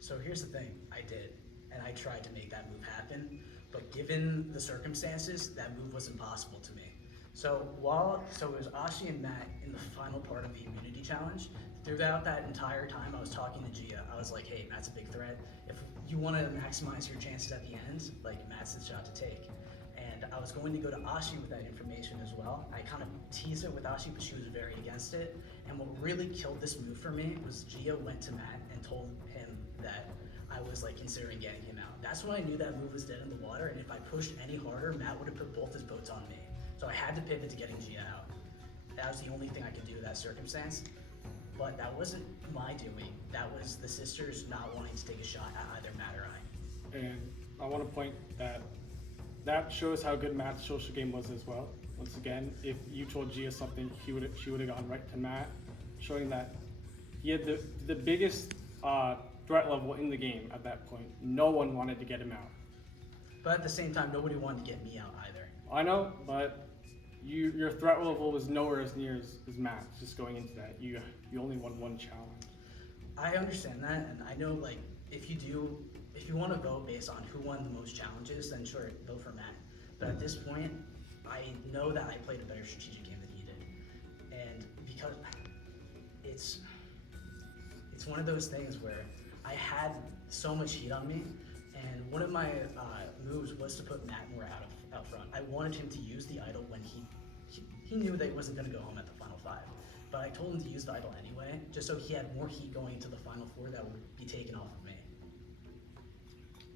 So here's the thing, I did, and I tried to make that move happen, but given the circumstances, that move was impossible to me. So it was Ashi and Matt in the final part of the immunity challenge. Throughout that entire time, I was talking to Gia. I was like, hey, Matt's a big threat. If you want to maximize your chances at the end, like, Matt's the shot to take. And I was going to go to Ashi with that information as well. I kind of teased it with Ashi, but she was very against it. And what really killed this move for me was Gia went to Matt and told him that I was like considering getting him out. That's when I knew that move was dead in the water, and if I pushed any harder, Matt would have put both his votes on me. So I had to pivot to getting Gia out. That was the only thing I could do in that circumstance. But that wasn't my doing. That was the sisters not wanting to take a shot at either Matt or I. And I want to point that shows how good Matt's social game was as well. Once again, if you told Gia something, she would have gone right to Matt, showing that he had the biggest threat level in the game at that point. No one wanted to get him out. But at the same time, nobody wanted to get me out either. I know, but your threat level was nowhere as near as Matt's. Just going into that, you only won 1 challenge. I understand that, and I know, like, if you want to vote based on who won the most challenges, then sure, vote for Matt. But at this point, I know that I played a better strategic game than he did, and because it's one of those things where I had so much heat on me, and one of my moves was to put Matt more out front. I wanted him to use the idol when he knew that he wasn't going to go home at the final 5. But I told him to use the idol anyway, just so he had more heat going into the final 4 that would be taken off of me.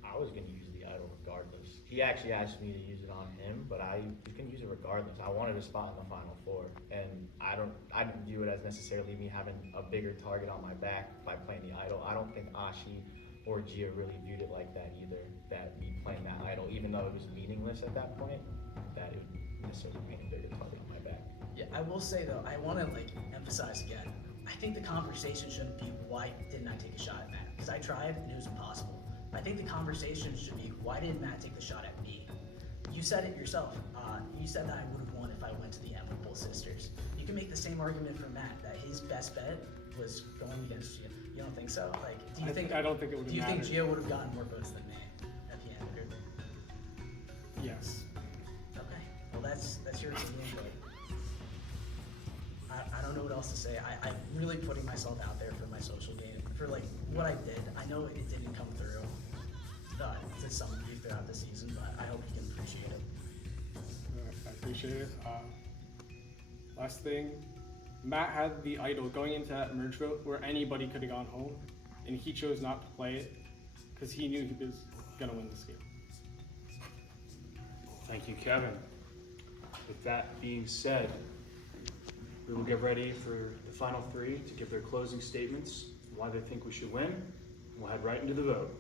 I was going to use the idol regardless. He actually asked me to use it on him, but I was going to use it regardless. I wanted a spot in the final 4, and I didn't view it as necessarily me having a bigger target on my back by playing the idol. I don't think Ashi or Gia really viewed it like that either, that me playing that idol, even even though it was meaningless at that point, that it would necessarily be a bigger target on my back. Yeah, I will say though, I want to emphasize again. I think the conversation shouldn't be why didn't I take a shot at Matt? Because I tried and it was impossible. I think the conversation should be why didn't Matt take the shot at me? You said it yourself. You said that I would have won if I went to the end with both sisters. You can make the same argument for Matt that his best bet was going against Gia. You don't think so? Like, do you think? I don't think it would have Do you think mattered. Gia would have gotten more votes than me at the end? Yes. Okay. Well, that's your opinion, but I don't know what else to say. I'm really putting myself out there for my social game, for what I did. I know it didn't come through to some of you throughout the season, but I hope you can appreciate it. I appreciate it. Last thing, Matt had the idol going into that merge vote where anybody could have gone home, and he chose not to play it because he knew he was gonna win this game. Thank you, Kevin. With that being said, we will get ready for the final three to give their closing statements, why they think we should win, and we'll head right into the vote.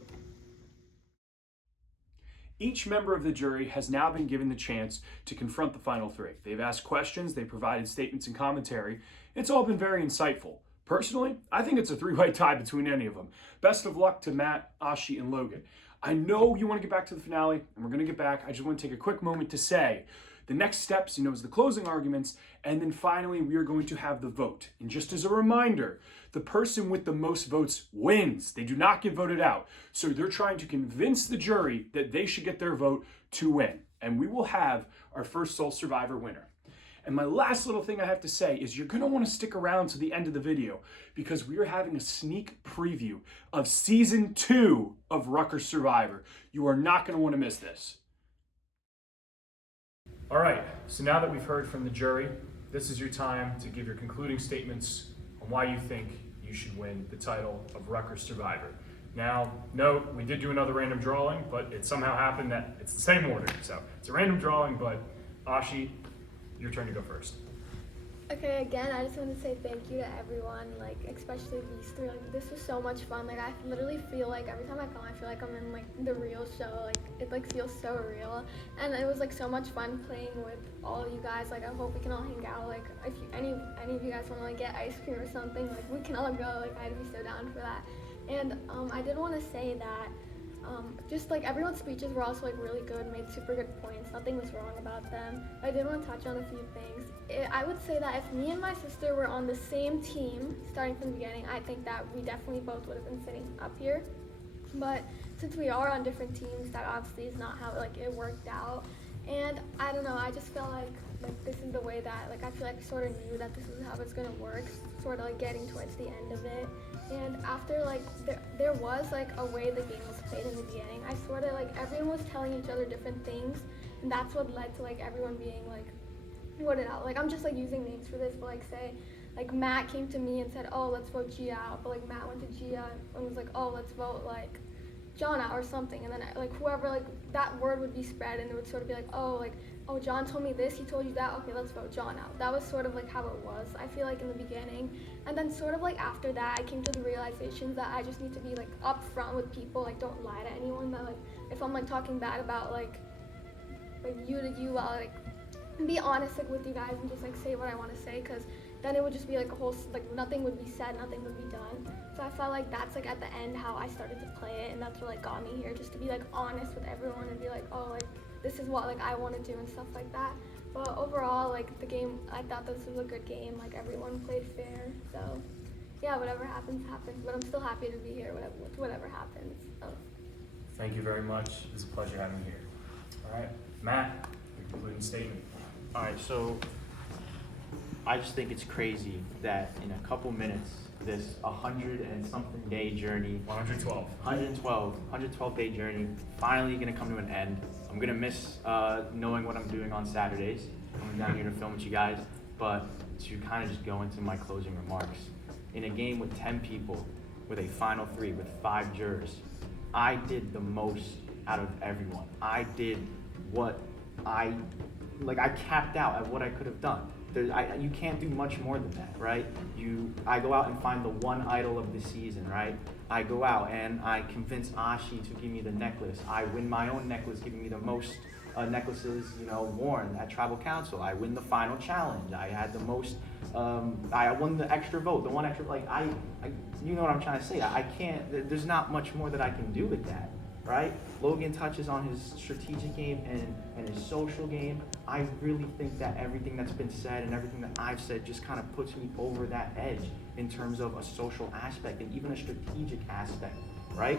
Each member of the jury has now been given the chance to confront the final three. They've asked questions, they've provided statements and commentary. It's all been very insightful. Personally, I think it's a three-way tie between any of them. Best of luck to Matt, Ashi, and Logan. I know you want to get back to the finale, and we're going to get back. I just want to take a quick moment to say the next steps, is the closing arguments, and then finally we are going to have the vote. And just as a reminder, the person with the most votes wins. They do not get voted out. So they're trying to convince the jury that they should get their vote to win. And we will have our first Soul Survivor winner. And my last little thing I have to say is you're going to want to stick around to the end of the video because we are having a sneak preview of Season 2 of Rutgers Survivor. You are not going to want to miss this. All right, so now that we've heard from the jury, this is your time to give your concluding statements on why you think you should win the title of Rutgers Survivor. Now, note, we did do another random drawing, but it somehow happened that it's the same order. So it's a random drawing, but Ashi, your turn to go first. Okay, again, I just want to say thank you to everyone, especially these three. This was so much fun. I literally feel like every time I come, I feel like I'm in the real show. It feels so real, and it was so much fun playing with all you guys. I hope we can all hang out. If any of you guys want to get ice cream or something, we can all go. I'd be so down for that. And I did want to say that. Everyone's speeches were also really good, made super good points. Nothing was wrong about them. I did want to touch on a few things. I would say that if me and my sister were on the same team, starting from the beginning, I think that we definitely both would have been sitting up here. But since we are on different teams, that obviously is not how it worked out. And I don't know, I just felt like this is the way that, I feel like I sort of knew that this is how it's gonna work, sort of getting towards the end of it. And after, there was, a way the game was played in the beginning. I sort of, everyone was telling each other different things, and that's what led to, everyone being, voted out. I'm just, using names for this, but, say, Matt came to me and said, oh, let's vote Gia out, but, Matt went to Gia and was like, oh, let's vote, John out or something, and then, whoever, that word would be spread, and it would sort of be oh, John told me this, he told you that, okay, let's vote John out. That was sort of, how it was, I feel in the beginning. And then sort of, after that, I came to the realization that I just need to be, upfront with people, don't lie to anyone, that, if I'm, talking bad about, you to you, I'll, be honest, with you guys and just, say what I want to say, because then it would just be, a whole, nothing would be said, nothing would be done. So I felt that's, at the end, how I started to play it, and that's what, got me here, just to be, honest with everyone and be oh, this is what, I want to do and stuff like that. But overall, the game, I thought this was a good game, everyone played fair, so, yeah, whatever happens, happens, but I'm still happy to be here, whatever happens, so. Thank you very much. It's a pleasure having you here. All right, Matt, your concluding statement. All right, so I just think it's crazy that in a couple minutes, this 100 and something day journey, 112 day journey, finally gonna come to an end. I'm gonna miss knowing what I'm doing on Saturdays, coming down here to film with you guys, but to kind of just go into my closing remarks. In a game with 10 people, with a final three, with 5 jurors, I did the most out of everyone. I did what I capped out at what I could have done. You can't do much more than that, right? I go out and find the one idol of the season, right? I go out and I convince Ashi to give me the necklace. I win my own necklace, giving me the most necklaces, worn at Tribal Council. I win the final challenge. I had the most. I won the extra vote, the one extra. You know what I'm trying to say. I can't. There's not much more that I can do with that, right? Logan touches on his strategic game and his social game. I really think that everything that's been said and everything that I've said just kind of puts me over that edge in terms of a social aspect and even a strategic aspect, right?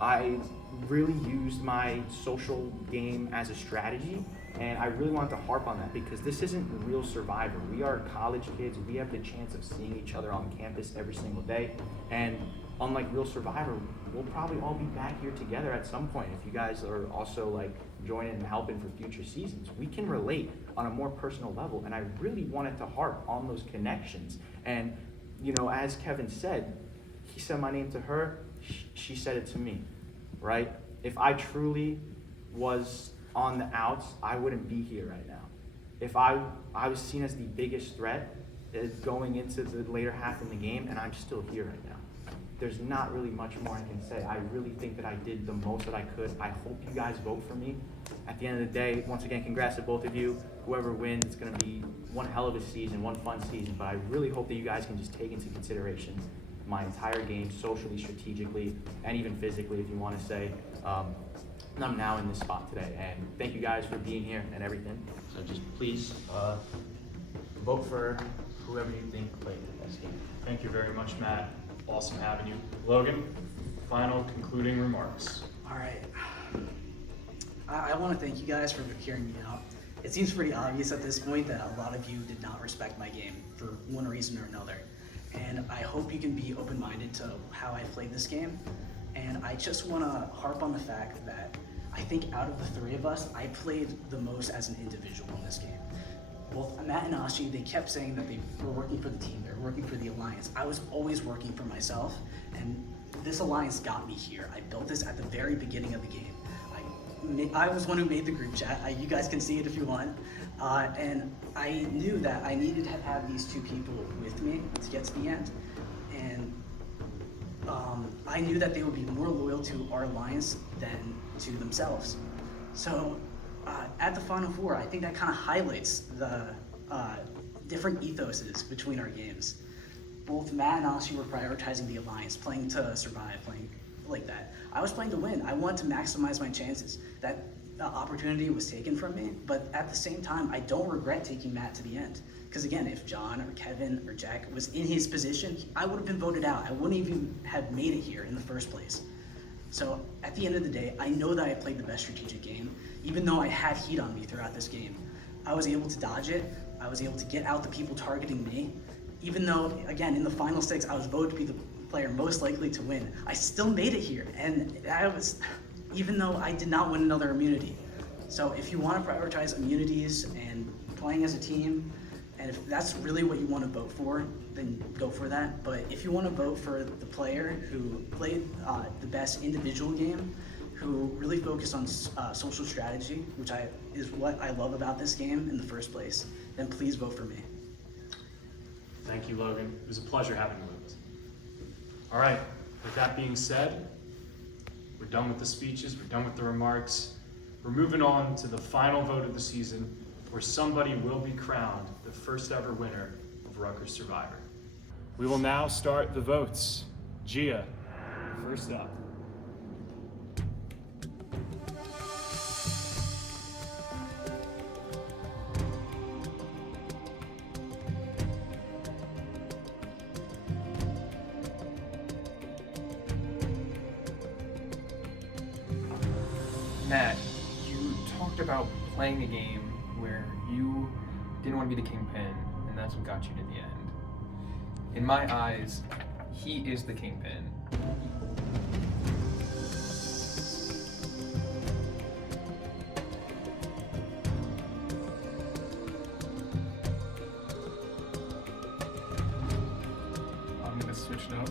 I really used my social game as a strategy, and I really wanted to harp on that because this isn't real Survivor. We are college kids. We have the chance of seeing each other on campus every single day, and unlike real Survivor, we'll probably all be back here together at some point if you guys are also joining and helping for future seasons. We can relate on a more personal level, and I really wanted to harp on those connections. And as Kevin said, he said my name to her, she said it to me, right? If I truly was on the outs, I wouldn't be here right now. If I was seen as the biggest threat going into the later half in the game, and I'm still here right now. There's not really much more I can say. I really think that I did the most that I could. I hope you guys vote for me. At the end of the day, once again, congrats to both of you. Whoever wins, it's gonna be one hell of a season, one fun season, but I really hope that you guys can just take into consideration my entire game, socially, strategically, and even physically, if you wanna say. I'm now in this spot today, and thank you guys for being here and everything. So just please vote for whoever you think played the best game. Thank you very much, Matt. Awesome having you. Logan, final concluding remarks. All right. I want to thank you guys for hearing me out. It seems pretty obvious at this point that a lot of you did not respect my game for one reason or another. And I hope you can be open-minded to how I played this game. And I just want to harp on the fact that I think out of the three of us, I played the most as an individual in this game. Both Matt and Ashi, they kept saying that they were working for the team, they were working for the alliance. I was always working for myself, and this alliance got me here. I built this at the very beginning of the game. I was one who made the group chat. You guys can see it if you want. And I knew that I needed to have these two people with me to get to the end. And I knew that they would be more loyal to our alliance than to themselves. So at the Final Four, I think that kind of highlights the different ethoses between our games. Both Matt and Ashi were prioritizing the alliance, playing to survive, playing like that. I was playing to win. I wanted to maximize my chances. That opportunity was taken from me, but at the same time, I don't regret taking Matt to the end. Because again, if John or Kevin or Jack was in his position, I would have been voted out. I wouldn't even have made it here in the first place. So at the end of the day, I know that I played the best strategic game, even though I had heat on me throughout this game. I was able to dodge it. I was able to get out the people targeting me. Even though, again, in the final six, I was voted to be the player most likely to win. I still made it here, and even though I did not win another immunity. So if you want to prioritize immunities and playing as a team, and if that's really what you want to vote for, then go for that. But if you want to vote for the player who played the best individual game, who really focused on social strategy, which is what I love about this game in the first place, then please vote for me. Thank you, Logan. It was a pleasure having you with us. All right, with that being said, we're done with the speeches, we're done with the remarks. We're moving on to the final vote of the season, where somebody will be crowned the first ever winner of Rutgers Survivor. We will now start the votes. Gia, first up. Matt, you talked about playing a game where you didn't want to be the kingpin, and that's what got you to the end. In my eyes, he is the kingpin. I'm gonna switch it up.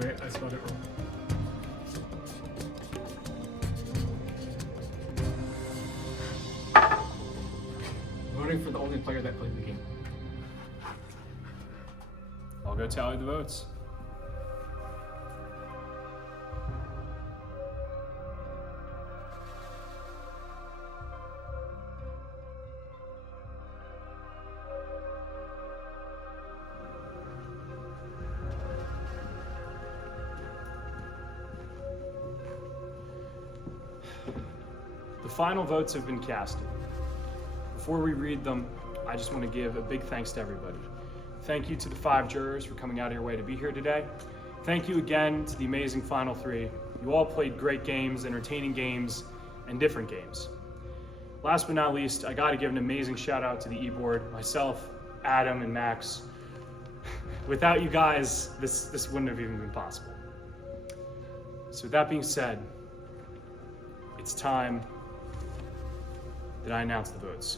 Wait, I spelled it wrong. voting for the only player that played the game. I'll go tally the votes. The final votes have been casted. Before we read them, I just want to give a big thanks to everybody. Thank you to the 5 jurors for coming out of your way to be here today. Thank you again to the amazing final 3. You all played great games, entertaining games, and different games. Last but not least, I gotta give an amazing shout out to the e-board, myself, Adam, and Max. Without you guys, this wouldn't have even been possible. So with that being said, it's time that I announce the votes.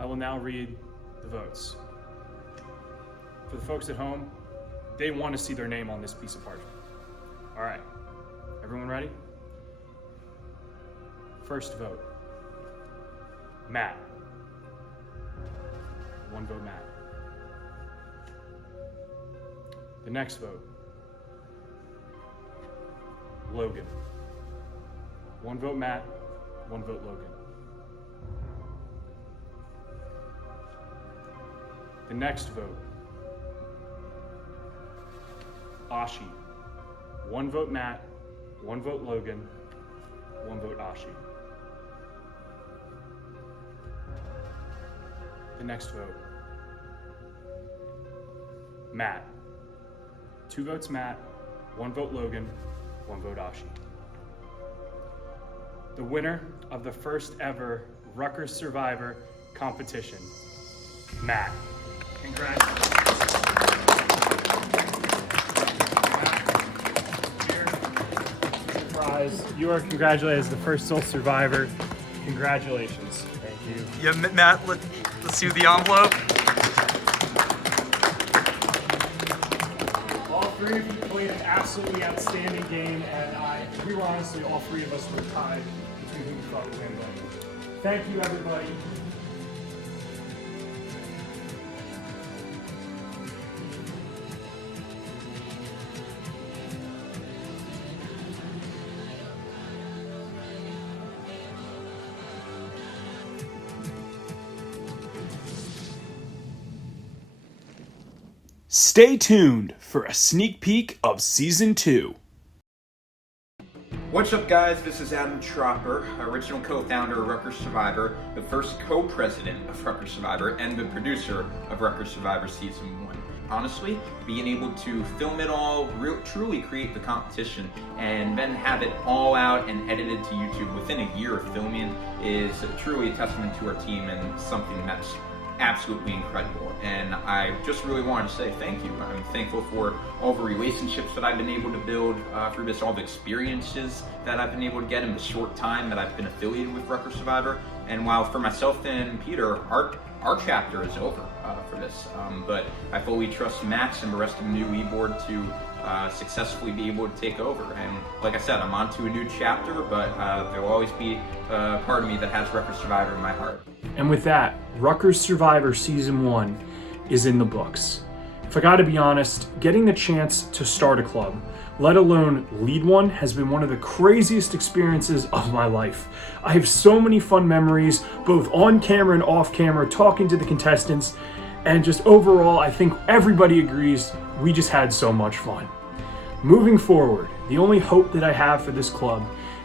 I will now read the votes. For the folks at home, they want to see their name on this piece of parchment. All right, everyone ready? First vote, Matt. 1 vote, Matt. The next vote, Logan. 1 vote, Matt. 1 vote, Logan. The next vote, Ashi. 1 vote, Matt. 1 vote, Logan. 1 vote, Ashi. The next vote, Matt. 2 votes, Matt. 1 vote, Logan. 1 vote, Ashi. The winner of the first ever Rutgers Survivor competition, Matt. Congratulations. Surprise. You are congratulated as the first sole survivor. Congratulations. Thank you. Yeah, Matt, let's see the envelope. All 3 of you played an absolutely outstanding game, and we were honestly, all 3 of us were tied between who we thought would win. But thank you, everybody. Stay tuned for a sneak peek of Season 2. What's up, guys? This is Adam Tropper, original co-founder of Rutgers Survivor, the first co-president of Rutgers Survivor, and the producer of Rutgers Survivor Season 1. Honestly, being able to film it all, truly create the competition, and then have it all out and edited to YouTube within a year of filming is truly a testament to our team and something that's absolutely incredible. And I just really wanted to say thank you. I'm thankful for all the relationships that I've been able to build through this, all the experiences that I've been able to get in the short time that I've been affiliated with Rutgers Survivor. And while for myself and Peter, our chapter is over for this, but I fully trust Max and the rest of the new e-board to successfully be able to take over. And like I said, I'm on to a new chapter, but there will always be a part of me that has Rutgers Survivor in my heart. And with that, Rutgers Survivor Season 1 is in the books. If I gotta be honest, getting the chance to start a club, let alone lead one, has been one of the craziest experiences of my life. I have so many fun memories, both on camera and off camera, talking to the contestants, and just overall, I think everybody agrees we just had so much fun. Moving forward, the only hope that I have for this club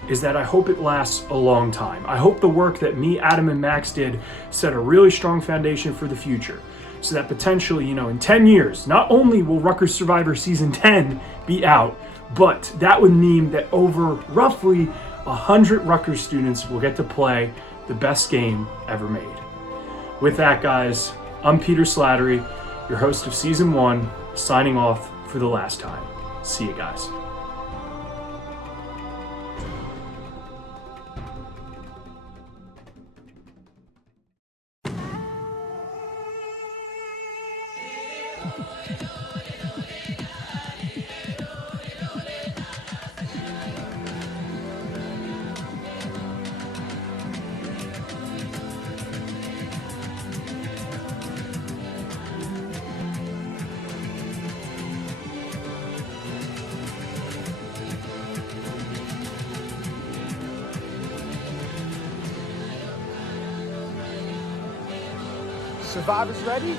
is that I hope it lasts a long time. I hope the work that me, Adam, and Max did set a really strong foundation for the future, so that potentially, in 10 years, not only will Rutgers Survivor Season 10 be out, but that would mean that over roughly 100 Rutgers students will get to play the best game ever made. With that, guys, I'm Peter Slattery, your host of Season 1, signing off for the last time. See you guys. Survivors ready?